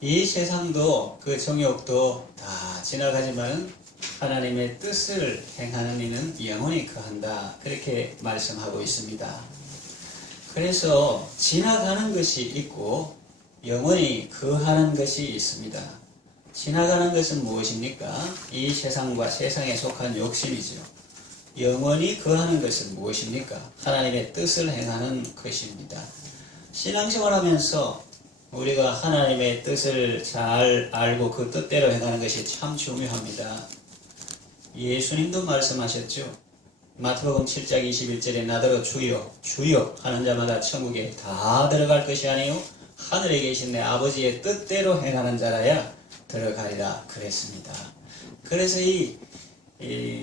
이 세상도 그 정욕도 다 지나가지만 하나님의 뜻을 행하는 이는 영원히 거한다. 그렇게 말씀하고 있습니다. 그래서 지나가는 것이 있고 영원히 거하는 것이 있습니다. 지나가는 것은 무엇입니까? 이 세상과 세상에 속한 욕심이죠. 영원히 거하는 것은 무엇입니까? 하나님의 뜻을 행하는 것입니다. 신앙생활하면서 우리가 하나님의 뜻을 잘 알고 그 뜻대로 행하는 것이 참 중요합니다. 예수님도 말씀하셨죠. 마태복음 7장 21절에 나더러 주여 주여 하는 자마다 천국에 다 들어갈 것이 아니요 하늘에 계신 내 아버지의 뜻대로 행하는 자라야 들어가리라 그랬습니다. 그래서 이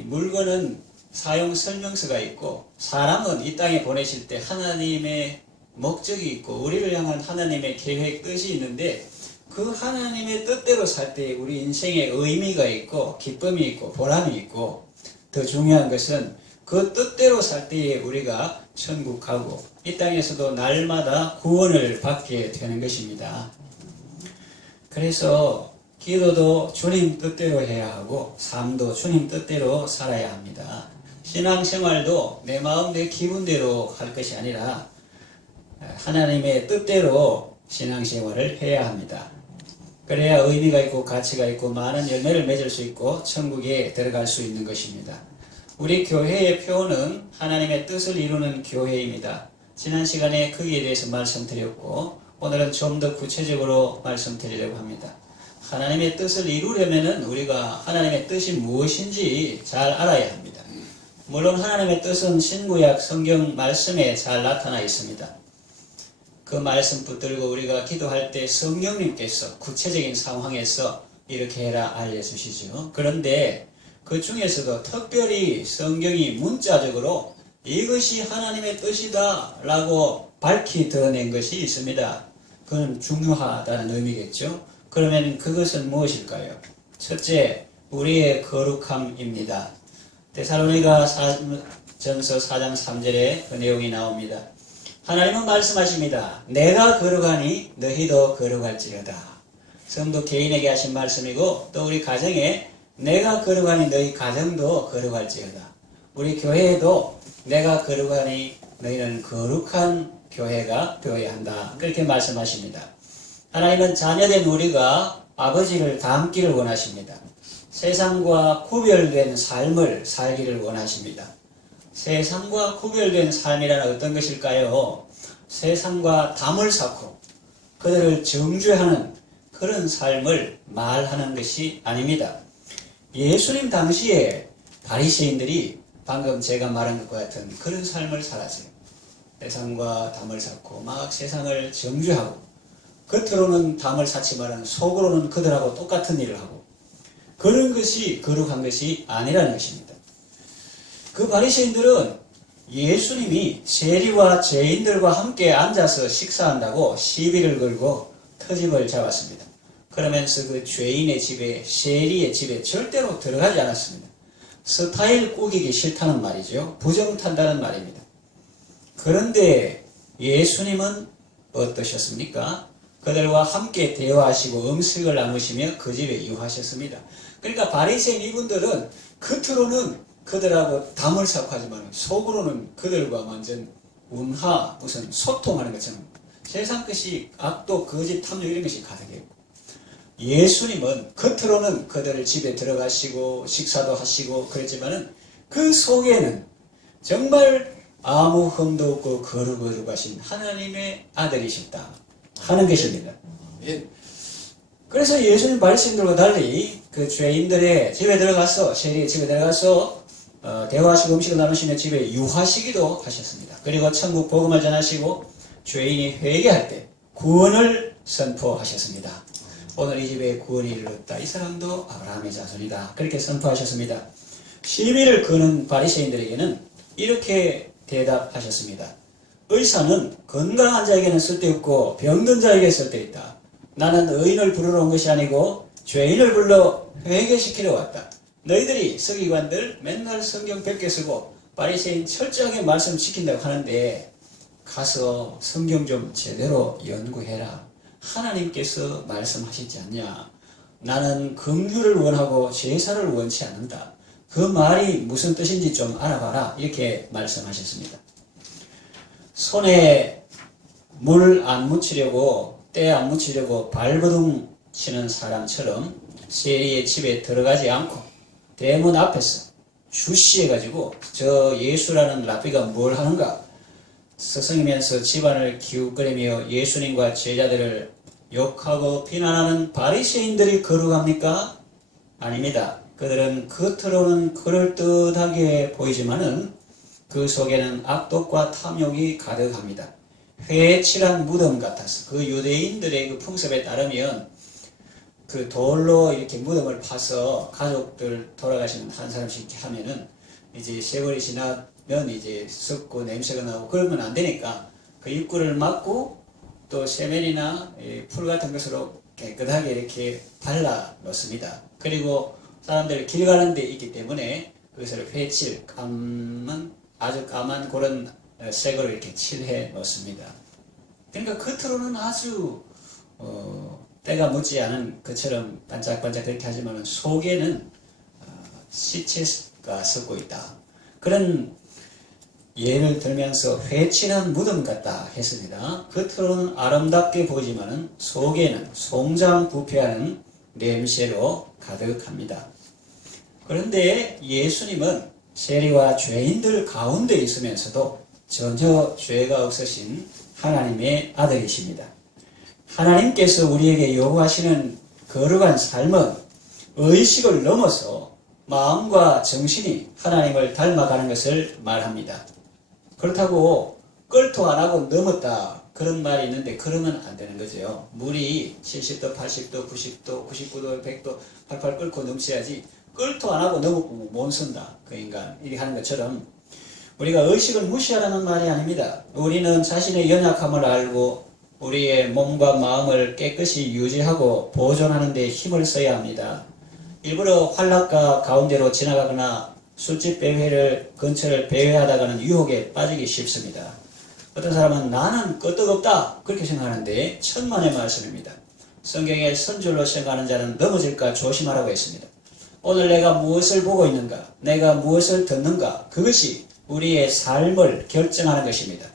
물건은 사용 설명서가 있고 사람은 이 땅에 보내실 때 하나님의 목적이 있고 우리를 향한 하나님의 계획 뜻이 있는데 그 하나님의 뜻대로 살 때 우리 인생에 의미가 있고 기쁨이 있고 보람이 있고 더 중요한 것은 그 뜻대로 살 때에 우리가 천국 가고 이 땅에서도 날마다 구원을 받게 되는 것입니다. 그래서 기도도 주님 뜻대로 해야 하고 삶도 주님 뜻대로 살아야 합니다. 신앙생활도 내 마음 내 기분대로 할 것이 아니라 하나님의 뜻대로 신앙생활을 해야 합니다. 그래야 의미가 있고 가치가 있고 많은 열매를 맺을 수 있고 천국에 들어갈 수 있는 것입니다. 우리 교회의 표는 하나님의 뜻을 이루는 교회입니다. 지난 시간에 거기에 대해서 말씀드렸고 오늘은 좀 더 구체적으로 말씀드리려고 합니다. 하나님의 뜻을 이루려면 우리가 하나님의 뜻이 무엇인지 잘 알아야 합니다. 물론 하나님의 뜻은 신구약 성경 말씀에 잘 나타나 있습니다. 그 말씀 붙들고 우리가 기도할 때 성령님께서 구체적인 상황에서 이렇게 해라 알려주시죠. 그런데 그 중에서도 특별히 성경이 문자적으로 이것이 하나님의 뜻이다 라고 밝히 드러낸 것이 있습니다. 그건 중요하다는 의미겠죠. 그러면 그것은 무엇일까요? 첫째, 우리의 거룩함입니다. 데살로니가 전서 4장 3절에 그 내용이 나옵니다. 하나님은 말씀하십니다. 내가 거룩하니 너희도 거룩할지어다. 성도 개인에게 하신 말씀이고 또 우리 가정에 내가 거룩하니 너희 가정도 거룩할지어다. 우리 교회에도 내가 거룩하니 너희는 거룩한 교회가 되어야 한다. 그렇게 말씀하십니다. 하나님은 자녀된 우리가 아버지를 닮기를 원하십니다. 세상과 구별된 삶을 살기를 원하십니다. 세상과 구별된 삶이란 어떤 것일까요? 세상과 담을 쌓고 그들을 정죄하는 그런 삶을 말하는 것이 아닙니다. 예수님 당시에 바리새인들이 방금 제가 말한 것과 같은 그런 삶을 살았어요. 세상과 담을 쌓고 막 세상을 정죄하고 겉으로는 담을 쌓지만 속으로는 그들하고 똑같은 일을 하고 그런 것이 거룩한 것이 아니라는 것입니다. 그 바리새인들은 예수님이 세리와 죄인들과 함께 앉아서 식사한다고 시비를 걸고 터집을 잡았습니다. 그러면서 그 죄인의 집에 세리의 집에 절대로 들어가지 않았습니다. 스타일 꾸기기 싫다는 말이죠. 부정탄다는 말입니다. 그런데 예수님은 어떠셨습니까? 그들과 함께 대화하시고 음식을 나누시며 그 집에 유하셨습니다. 그러니까 바리새인 이분들은 겉으로는 그들하고 담을 쌓고 하지만 속으로는 그들과 완전 무슨 소통하는 것처럼 세상 것이 악도 거짓 탐욕 이런 것이 가득했고 예수님은 겉으로는 그들을 집에 들어가시고 식사도 하시고 그랬지만은 그 속에는 정말 아무 흠도 없고 거룩하신 하나님의 아들이셨다 하는 것입니다. 그래서 예수님 바리새인들과 달리 그 죄인들의 집에 들어가서 세리의 집에 들어가서 대화하시고 음식을 나누시며 집에 유하시기도 하셨습니다. 그리고 천국 복음을 전하시고 죄인이 회개할 때 구원을 선포하셨습니다. 오늘 이 집에 구원이 이르렀다. 이 사람도 아브라함의 자손이다. 그렇게 선포하셨습니다. 시비를 거는 바리새인들에게는 이렇게 대답하셨습니다. 의사는 건강한 자에게는 쓸데없고 병든 자에게 쓸데있다. 나는 의인을 부르러 온 것이 아니고 죄인을 불러 회개시키러 왔다. 너희들이 서기관들 맨날 성경 100개 쓰고 바리새인 철저하게 말씀 지킨다고 하는데 가서 성경 좀 제대로 연구해라. 하나님께서 말씀하시지 않냐. 나는 긍휼을 원하고 제사를 원치 않는다. 그 말이 무슨 뜻인지 좀 알아봐라. 이렇게 말씀하셨습니다. 손에 물 안 묻히려고, 때 안 묻히려고 발버둥 치는 사람처럼 세리의 집에 들어가지 않고 대문 앞에서 주시해가지고 저 예수라는 랍비가 뭘 하는가 스승이면서 집안을 기웃거리며 예수님과 제자들을 욕하고 비난하는 바리새인들이 거룩합니까? 아닙니다. 그들은 겉으로는 그럴듯하게 보이지만은 그 속에는 악독과 탐욕이 가득합니다. 회칠한 무덤 같아서 그 유대인들의 그 풍습에 따르면 그 돌로 이렇게 무덤을 파서 가족들 돌아가시는 한 사람씩 이렇게 하면은 이제 세월이 지나면 이제 썩고 냄새가 나고 그러면 안 되니까 그 입구를 막고 또 세면이나 풀 같은 것으로 깨끗하게 이렇게 발라 놓습니다. 그리고 사람들 길 가는 데 있기 때문에 그것을 회칠, 아주 까만 그런 색으로 이렇게 칠해 놓습니다. 그러니까 겉으로는 아주 때가 묻지 않은 것처럼 반짝반짝 그렇게 하지만 속에는 시체가 썩고 있다. 그런 예를 들면서 회칠한 무덤 같다 했습니다. 겉으로는 아름답게 보이지만 속에는 송장부패하는 냄새로 가득합니다. 그런데 예수님은 세리와 죄인들 가운데 있으면서도 전혀 죄가 없으신 하나님의 아들이십니다. 하나님께서 우리에게 요구하시는 거룩한 삶은 의식을 넘어서 마음과 정신이 하나님을 닮아가는 것을 말합니다. 그렇다고 끓도 안 하고 넘었다 그런 말이 있는데 그러면 안 되는 거죠. 물이 70도, 80도, 90도, 99도, 100도 팔팔 끓고 넘쳐야지 끓도 안 하고 넘고 못 선다. 그 인간 이렇게 하는 것처럼 우리가 의식을 무시하라는 말이 아닙니다. 우리는 자신의 연약함을 알고 우리의 몸과 마음을 깨끗이 유지하고 보존하는 데 힘을 써야 합니다. 일부러 활락가 가운데로 지나가거나 술집 배회를 근처를 배회하다가는 유혹에 빠지기 쉽습니다. 어떤 사람은 나는 끄떡없다 그렇게 생각하는데 천만의 말씀입니다. 성경에 선줄로 생각하는 자는 넘어질까 조심하라고 했습니다. 오늘 내가 무엇을 보고 있는가, 내가 무엇을 듣는가, 그것이 우리의 삶을 결정하는 것입니다.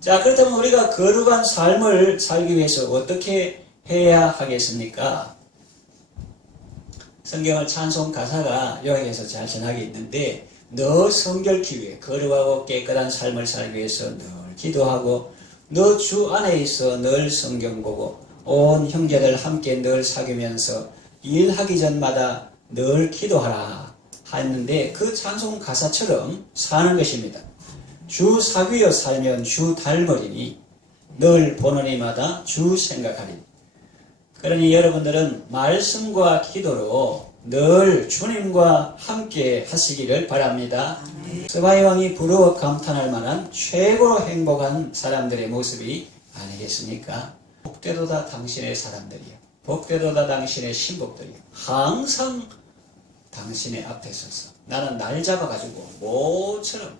자, 그렇다면 우리가 거룩한 삶을 살기 위해서 어떻게 해야 하겠습니까? 성경을 찬송 가사가 여기에서 잘 전하게 있는데 너 성결케 위해 거룩하고 깨끗한 삶을 살기 위해서 늘 기도하고 너 주 안에 있어 늘 성경 보고 온 형제들 함께 늘 사귀면서 일하기 전마다 늘 기도하라 했는데 그 찬송 가사처럼 사는 것입니다. 주 사귀어 살면 주 닮으리니 늘 보는 이마다 주 생각하리니. 그러니 여러분들은 말씀과 기도로 늘 주님과 함께 하시기를 바랍니다. 스바이 왕이 부러워 감탄할 만한 최고로 행복한 사람들의 모습이 아니겠습니까? 복되도다 당신의 사람들이요, 복되도다 당신의 신복들이요, 항상 당신의 앞에 서서 나는 날 잡아가지고 모처럼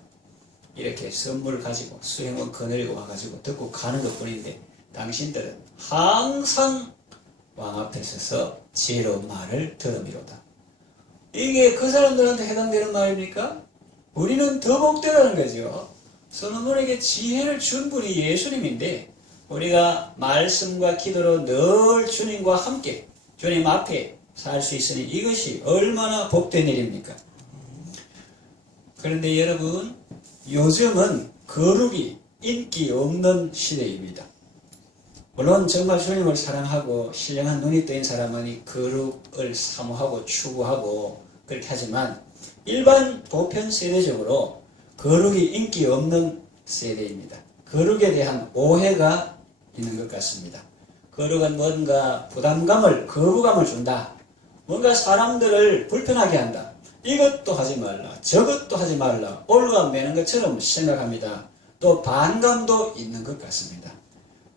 이렇게 선물을 가지고 수행원 거느리고 와가지고 듣고 가는 것뿐인데 당신들은 항상 왕 앞에 서서 지혜로운 말을 들음이로다. 이게 그 사람들한테 해당되는 말입니까? 우리는 더 복되다는 거죠. 솔로몬에게 지혜를 준 분이 예수님인데 우리가 말씀과 기도로 늘 주님과 함께 주님 앞에 살 수 있으니 이것이 얼마나 복된 일입니까? 그런데 여러분, 요즘은 거룩이 인기 없는 시대입니다. 물론 정말 주님을 사랑하고 신령한 눈이 뜨인 사람은 이 거룩을 사모하고 추구하고 그렇게 하지만 일반 보편 세대적으로 거룩이 인기 없는 세대입니다. 거룩에 대한 오해가 있는 것 같습니다. 거룩은 뭔가 부담감을, 거부감을 준다. 뭔가 사람들을 불편하게 한다. 이것도 하지 말라, 저것도 하지 말라, 올가매는 것처럼 생각합니다. 또 반감도 있는 것 같습니다.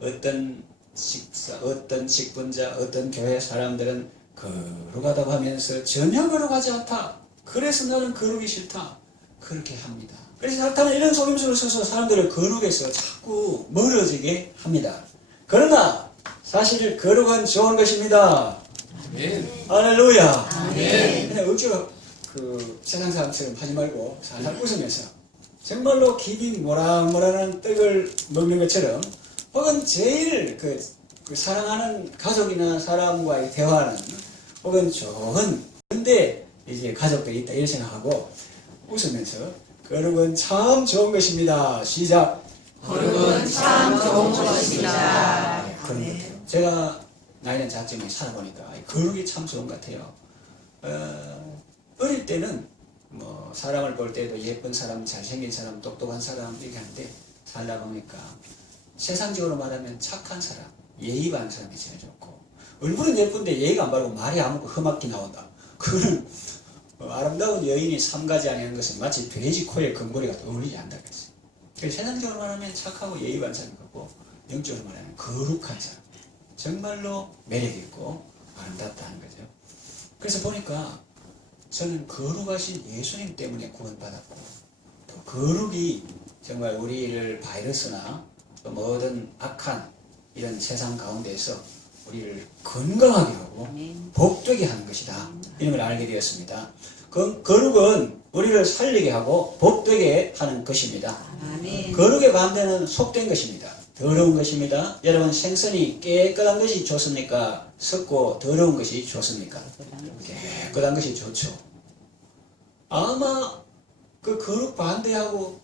어떤 식사, 어떤 직분자, 어떤 교회 사람들은 거룩하다고 하면서 전혀 거룩하지 않다. 그래서 나는 거룩이 싫다. 그렇게 합니다. 그래서 사탄은 이런 속임수를 써서 사람들을 거룩에서 자꾸 멀어지게 합니다. 그러나 사실 거룩은 좋은 것입니다. 아멘. 할렐루야. 아멘. 그냥 억지로 세상 사람처럼 하지 말고 살살 웃으면서 정말로 깊이 모락모락한 떡을 먹는 것처럼, 혹은 제일 그 사랑하는 가족이나 사람과의 대화는 혹은 좋은, 근데 이제 가족들이 있다 이렇게 생각하고 웃으면서 거룩은 참 좋은 것입니다. 시작. 거룩은 참 좋은 것입니다. 그런 것 같아요. 제가 나이는 작지만 살아보니까 거룩이 참 좋은 것 같아요. 어릴 때는 뭐 사람을 볼 때도 예쁜 사람, 잘생긴 사람, 똑똑한 사람 이렇게 하는데, 살다 보니까 세상적으로 말하면 착한 사람, 예의 바른 사람이 제일 좋고, 얼굴은 예쁜데 예의가 안 바르고 말이 아무고 험악기 나온다. 그런 아름다운 여인이 삼가지 아니하는 것은 마치 돼지 코에 금고리가 어울리지 않다 그랬어요. 그래서 세상적으로 말하면 착하고 예의 바른 사람이 있고, 영적으로 말하면 거룩한 사람, 정말로 매력있고 아름답다는 거죠. 그래서 보니까 저는 거룩하신 예수님 때문에 구원받았고, 또 거룩이 정말 우리를 바이러스나 또 모든 악한 이런 세상 가운데에서 우리를 건강하게 하고 복되게 하는 것이다, 이런 걸 알게 되었습니다. 거룩은 우리를 살리게 하고 복되게 하는 것입니다. 거룩의 반대는 속된 것입니다. 더러운 것입니다. 여러분, 생선이 깨끗한 것이 좋습니까? 썩고 더러운 것이 좋습니까? 깨끗한 것이 좋죠. 아마 그 거룩 반대하고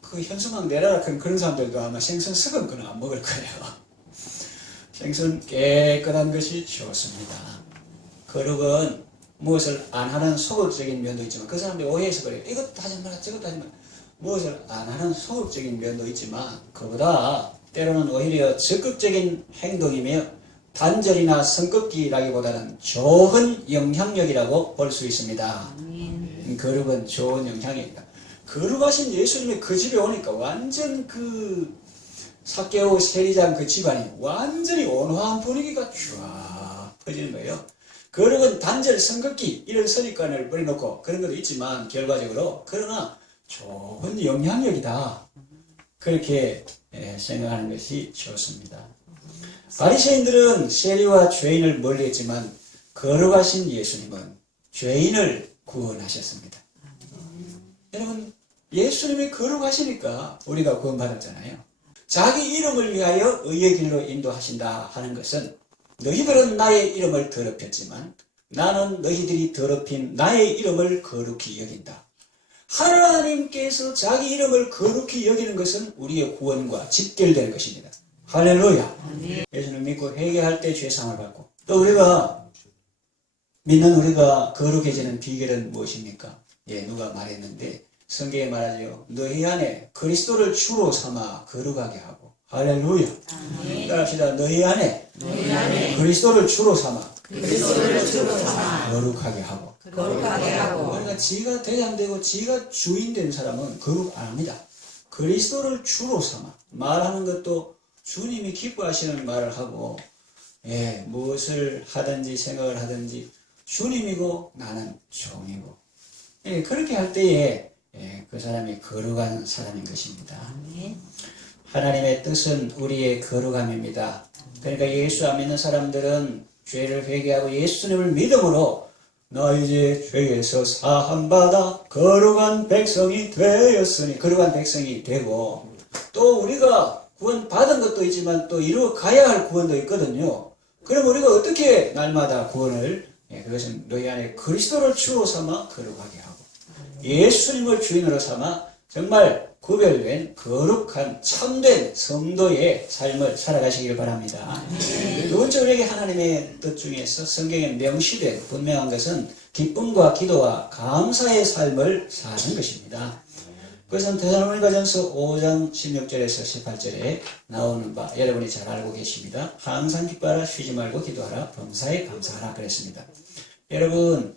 그 현수막 내라라 그런 사람들도 아마 생선 썩은 거는 안 먹을 거예요. 생선 깨끗한 것이 좋습니다. 거룩은 무엇을 안 하는 소극적인 면도 있지만, 그 사람들이 오해해서 그래요. 이것도 하지 마라, 저것도 하지 마라. 무엇을 안 하는 소극적인 면도 있지만, 그보다 때로는 오히려 적극적인 행동이며 단절이나 성급기라기보다는 좋은 영향력이라고 볼 수 있습니다. 거룩은 좋은 영향력이다. 거룩하신 예수님이 그 집에 오니까 완전 그 삭개오 세리장 그 집안이 완전히 온화한 분위기가 쫙 퍼지는 거예요. 거룩은 단절, 성급기 이런 선입관을 버려놓고 그런 것도 있지만, 결과적으로 그러나 좋은 영향력이다, 그렇게 생각하는 것이 좋습니다. 바리새인들은 세리와 죄인을 멀리했지만 거룩하신 예수님은 죄인을 구원하셨습니다. 여러분, 예수님이 거룩하시니까 우리가 구원받았잖아요. 자기 이름을 위하여 의의 길로 인도하신다 하는 것은, 너희들은 나의 이름을 더럽혔지만 나는 너희들이 더럽힌 나의 이름을 거룩히 여긴다. 하나님께서 자기 이름을 거룩히 여기는 것은 우리의 구원과 직결되는 것입니다. 할렐루야. 예수를 믿고 회개할 때 죄사함을 받고, 또 우리가 믿는 우리가 거룩해지는 비결은 무엇입니까? 누가 말했는데 성경에 말하죠. 너희 안에 그리스도를 주로 삼아 거룩하게 하고. 할렐루야. 따라합시다. 너희 안에 그리스도를 주로 삼아 거룩하게 하고. 그러니까 지가 대장되고 지가 주인된 사람은 거룩 안 합니다. 그리스도를 주로 삼아 말하는 것도 주님이 기뻐하시는 말을 하고, 무엇을 하든지 생각을 하든지 주님이고 나는 종이고, 그렇게 할 때에 그 사람이 거룩한 사람인 것입니다. 하나님의 뜻은 우리의 거룩함입니다. 그러니까 예수 안 믿는 사람들은 죄를 회개하고 예수님을 믿음으로 나 이제 죄에서 사함받아 거룩한 백성이 되었으니, 거룩한 백성이 되고, 또 우리가 구원 받은 것도 있지만 또 이루어 가야 할 구원도 있거든요. 그럼 우리가 어떻게 날마다 구원을, 그것은 너희 안에 그리스도를 주로 삼아 거룩하게 하고 예수님을 주인으로 삼아 정말 구별된 거룩한 참된 성도의 삶을 살아가시길 바랍니다. 두 번째, 우리에게 하나님의 뜻 중에서 성경에 명시된 분명한 것은 기쁨과 기도와 감사의 삶을 사는 것입니다. 그것은 데살로니가전서 5장 16절에서 18절에 나오는 바 여러분이 잘 알고 계십니다. 항상 기뻐하라, 쉬지 말고 기도하라, 범사에 감사하라 그랬습니다. 여러분,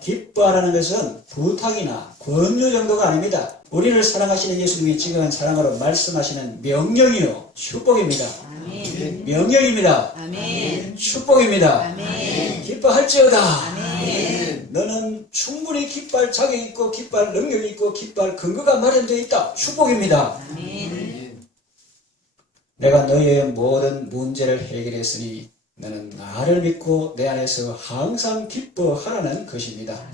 기뻐하라는 것은 부탁이나 권유 정도가 아닙니다. 우리를 사랑하시는 예수님이 지금은 사랑으로 말씀하시는 명령이요 축복입니다. 아멘. 명령입니다. 아멘. 축복입니다. 아멘. 기뻐할지어다. 아멘. 너는 충분히 기뻐할 자격이 있고 기뻐할 능력이 있고 기뻐할 근거가 마련되어 있다. 축복입니다. 아멘. 내가 너희의 모든 문제를 해결했으니 너는 나를 믿고 내 안에서 항상 기뻐하라는 것입니다.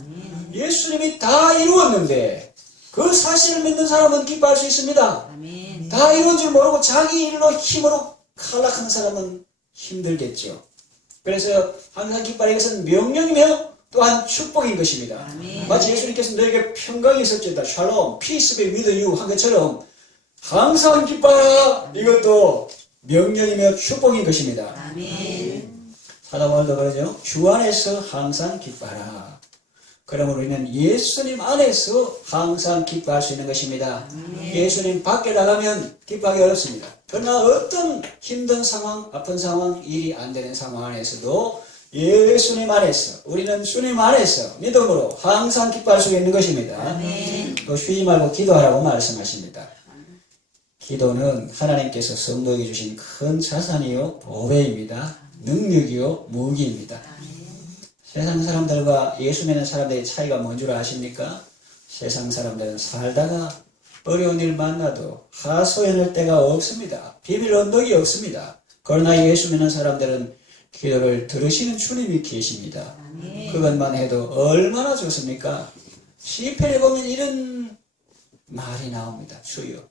예수님이 다 이루었는데 그 사실을 믿는 사람은 기뻐할 수 있습니다. 아멘. 다 이루어진 줄 모르고 자기 일로 힘으로 탈락하는 사람은 힘들겠죠. 그래서 항상 기뻐하는 것은 명령이며 또한 축복인 것입니다. 아멘. 마치 예수님께서 너에게 평강이 있었다, 샬롬, peace be with you 한 것처럼 항상 기뻐하라, 이것도 명령이며 축복인 것입니다. 아멘. 사도 바울도 그러죠. 주 안에서 항상 기뻐하라. 그러므로 우리는 예수님 안에서 항상 기뻐할 수 있는 것입니다. 예수님 밖에 나가면 기뻐하기 어렵습니다. 그러나 어떤 힘든 상황, 아픈 상황, 일이 안 되는 상황 안에서도 예수님 안에서, 우리는 주님 안에서 믿음으로 항상 기뻐할 수 있는 것입니다. 또 쉬지 말고 기도하라고 말씀하십니다. 기도는 하나님께서 성도에게 주신 큰 자산이요 보배입니다. 능력이요 무기입니다. 세상 사람들과 예수 믿는 사람들의 차이가 뭔 줄 아십니까? 세상 사람들은 살다가 어려운 일 만나도 하소연할 데가 없습니다. 비밀 언덕이 없습니다. 그러나 예수 믿는 사람들은 기도를 들으시는 주님이 계십니다. 그것만 해도 얼마나 좋습니까? 시편에 보면 이런 말이 나옵니다. 주여,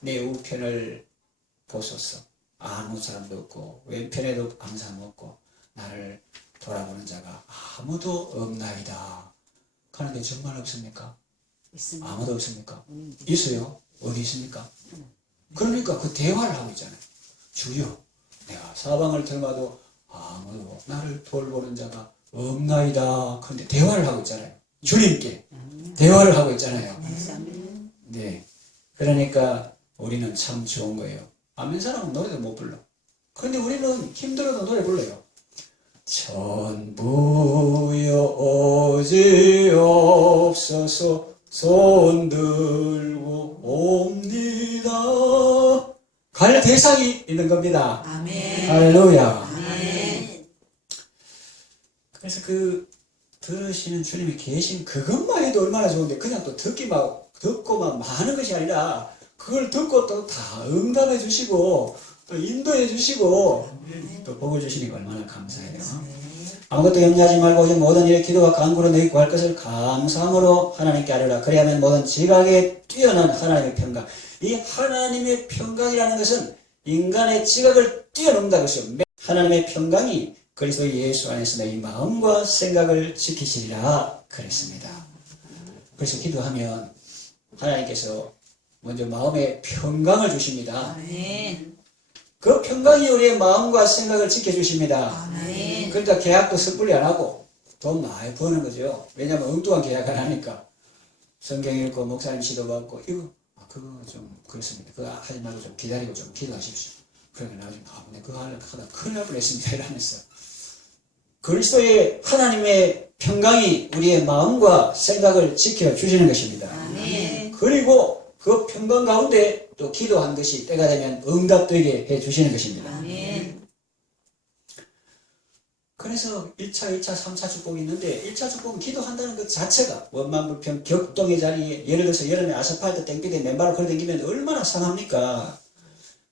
내 우편을 보소서. 아무 사람도 없고 왼편에도 항상 없고 나를 돌아보는 자가 아무도 없나이다. 그런데 정말 없습니까? 있습니다. 아무도 없습니까? 있어요. 어디 있습니까? 그러니까 그 대화를 하고 있잖아요. 주여, 내가 사방을 들마도 아무도 나를 돌보는 자가 없나이다. 그런데 대화를 하고 있잖아요. 주님께 대화를 하고 있잖아요. 네. 그러니까 우리는 참 좋은 거예요. 아멘 사람은 노래도 못 불러. 그런데 우리는 힘들어도 노래 불러요. 전부여 어지없어서 손들고 옵니다. 갈 대상이 있는 겁니다. 아멘. 할렐루야. 아멘. 그래서 그 들으시는 주님이 계신 그것만 해도 얼마나 좋은데 그냥 또 듣고만 많은 것이 아니라 그걸 듣고 또 다 응답해 주시고 또 인도해 주시고 또 복을 주시니까 얼마나 감사해요. 아무것도 염려하지 말고 오직 모든 일에 기도와 간구로 너희 구할 것을 감사함으로 하나님께 아뢰라. 그래야만 모든 지각에 뛰어난 하나님의 평강. 이 하나님의 평강이라는 것은 인간의 지각을 뛰어넘는다는 것이요. 하나님의 평강이 그리스도 예수 안에서 너희 마음과 생각을 지키시리라 그랬습니다. 그래서 기도하면 하나님께서 먼저 마음에 평강을 주십니다. 아멘. 그 평강이 우리의 마음과 생각을 지켜주십니다. 아멘. 그러니까 계약도 섣불리 안 하고 돈 많이 버는 거죠. 왜냐하면 엉뚱한 계약 안 하니까. 성경 읽고 목사님 지도받고 이거 그거 좀 그렇습니다. 그거 하지 말고 좀 기다리고 좀 기도하십시오. 그러면 나중에 네, 그거 하려고 하다 큰일 날 뻔했습니다. 이러면서 그리스도의 하나님의 평강이 우리의 마음과 생각을 지켜주시는 것입니다. 아멘. 그리고 그 평강 가운데 또 기도한 것이 때가 되면 응답되게 해주시는 것입니다. 아멘. 그래서 1차, 2차, 3차 축복이 있는데 1차 축복은 기도한다는 것 자체가 원만불평 격동의 자리에 예를 들어서 여름에 아스팔트 땡볕에 맨발을 걸어다니면 얼마나 상합니까?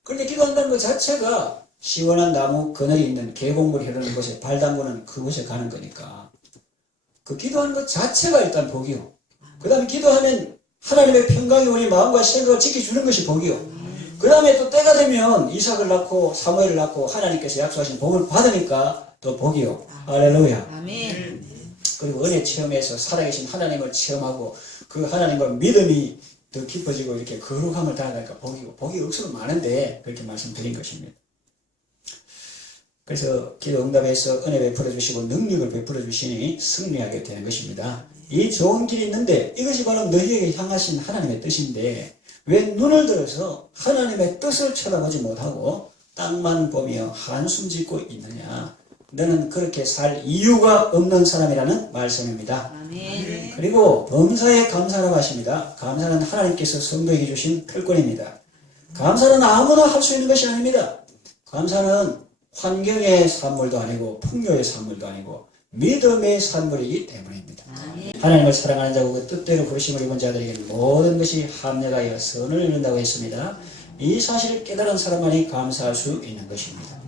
그런데 기도한다는 것 자체가 시원한 나무 그늘이 있는 계곡물이 흐르는 곳에 발 담그는 그곳에 가는 거니까 그 기도하는 것 자체가 일단 복이요. 그 다음에 기도하면 하나님의 평강이 우리 마음과 생각을 지켜주는 것이 복이요. 그 다음에 또 때가 되면 이삭을 낳고 사무엘을 낳고 하나님께서 약속하신 복을 받으니까 또 복이요. 할렐루야. 아멘. 그리고 은혜 체험에서 살아계신 하나님을 체험하고 그 하나님과 믿음이 더 깊어지고 이렇게 거룩함을 따라가니까 복이고 복이 억수로 많은데 그렇게 말씀드린 것입니다. 그래서 기도 응답에서 은혜 베풀어 주시고 능력을 베풀어 주시니 승리하게 되는 것입니다. 이 좋은 길이 있는데 이것이 바로 너희에게 향하신 하나님의 뜻인데 왜 눈을 들어서 하나님의 뜻을 쳐다보지 못하고 땅만 보며 한숨 짓고 있느냐. 너는 그렇게 살 이유가 없는 사람이라는 말씀입니다. 아멘. 그리고 범사에 감사라고 하십니다. 감사는 하나님께서 성도에게 주신 특권입니다. 감사는 아무나 할 수 있는 것이 아닙니다. 감사는 환경의 산물도 아니고 풍요의 산물도 아니고 믿음의 산물이기 때문입니다. 하나님을 사랑하는 자고 그 뜻대로 부르심을 입은 자들에게는 모든 것이 합력하여 선을 이룬다고 했습니다. 이 사실을 깨달은 사람만이 감사할 수 있는 것입니다.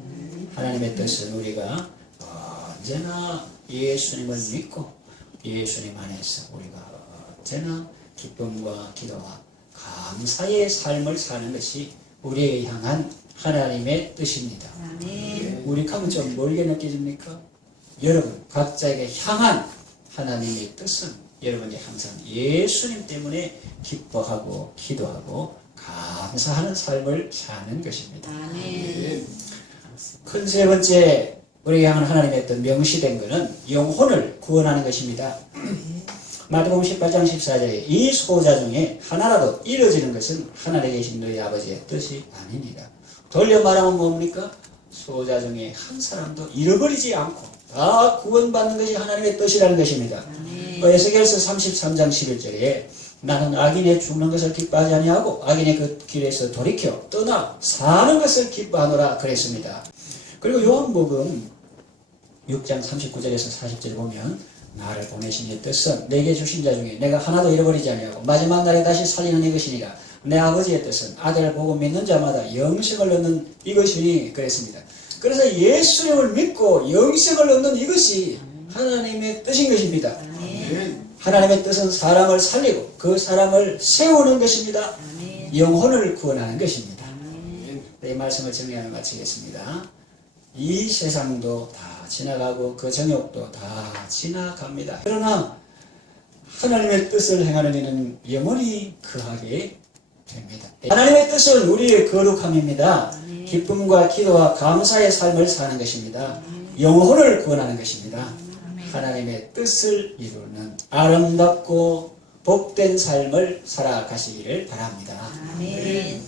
하나님의 뜻은 우리가 언제나 예수님을 믿고 예수님 안에서 우리가 언제나 기쁨과 기도와 감사의 삶을 사는 것이 우리에게 향한 하나님의 뜻입니다. 아멘. 우리 가면 좀 멀게 느껴집니까? 여러분 각자에게 향한 하나님의 뜻은 여러분이 항상 예수님 때문에 기뻐하고 기도하고 감사하는 삶을 사는 것입니다. 아멘. 큰 세 번째 우리에게 향한 하나님의 뜻 명시된 것은 영혼을 구원하는 것입니다. 마태복음 18장 14절에 이 소자 중에 하나라도 이루어지는 것은 하늘에 계신 너희 아버지의 뜻이 아니니라. 돌려 말하면 뭡니까? 소자 중에 한 사람도 잃어버리지 않고 다 구원받는 것이 하나님의 뜻이라는 것입니다. 에스겔서 33장 11절에 나는 악인의 죽는 것을 기뻐하지 아니하고 악인의 그 길에서 돌이켜 떠나 사는 것을 기뻐하노라 그랬습니다. 그리고 요한복음 6장 39절에서 40절 보면 나를 보내신 이 뜻은 내게 주신 자 중에 내가 하나도 잃어버리지 아니하고 마지막 날에 다시 살리는 이것이니라. 내 아버지의 뜻은 아들을 보고 믿는 자마다 영생을 얻는 이것이니 그랬습니다. 그래서 예수님을 믿고 영생을 얻는 이것이 하나님의 뜻인 것입니다. 하나님의 뜻은 사람을 살리고 그 사람을 세우는 것입니다. 영혼을 구원하는 것입니다. 이 말씀을 정리하며 마치겠습니다. 이 세상도 다 지나가고 그 정욕도 다 지나갑니다. 그러나 하나님의 뜻을 행하는 이는 영원히 거하게 됩니다. 하나님의 뜻은 우리의 거룩함입니다. 기쁨과 기도와 감사의 삶을 사는 것입니다. 영혼을 구원하는 것입니다. 하나님의 뜻을 이루는 아름답고 복된 삶을 살아가시기를 바랍니다. 아멘.